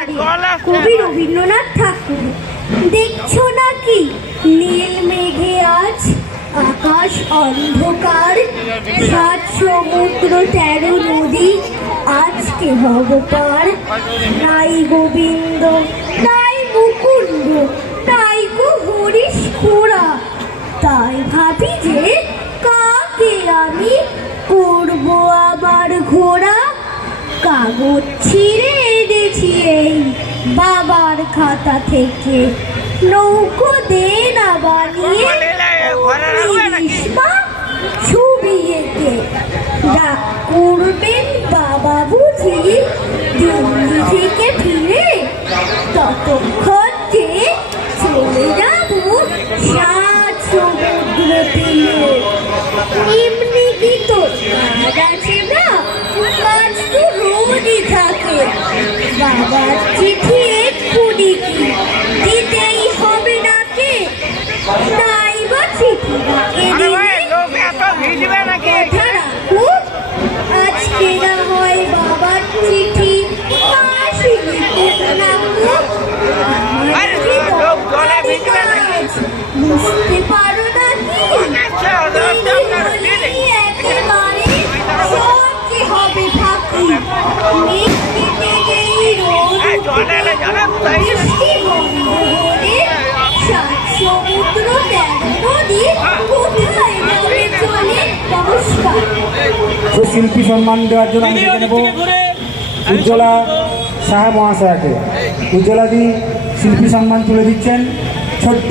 কবি রবীন্দ্রনাথ ঠাকুর দেখছ নাকি? নীল মেঘে আজ আকাশ অন্ধকার। সাত সমুদ্র তেরো নদী আজকে হব পার? নাই গোবিন্দ নাই মুকুন্দ নাই গো হরিশ খোড়া। তাই ভাবি যে কাকে আমি করব আবার ঘোড়া? কাগজ ছিঁড়ে এনেছি বাবার খাতা থেকে নৌকো দে না বানিয়ে ছবি এঁকে ডাক করবেন বাবা বুঝি দিল্লি থেকে ফিরে ততক্ষণ যে চলে যাব সাত সমুদ্র তীরে। শিল্পী সম্মান দেওয়ার জন্য আমি নেব উজ্জ্বলা সাহেব মহাশয়াকে উজ্জ্বলাদি শিল্পী সম্মান তুলে দিচ্ছেন ছোট্ট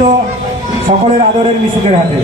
সকলের আদরের মিশুকের হাতে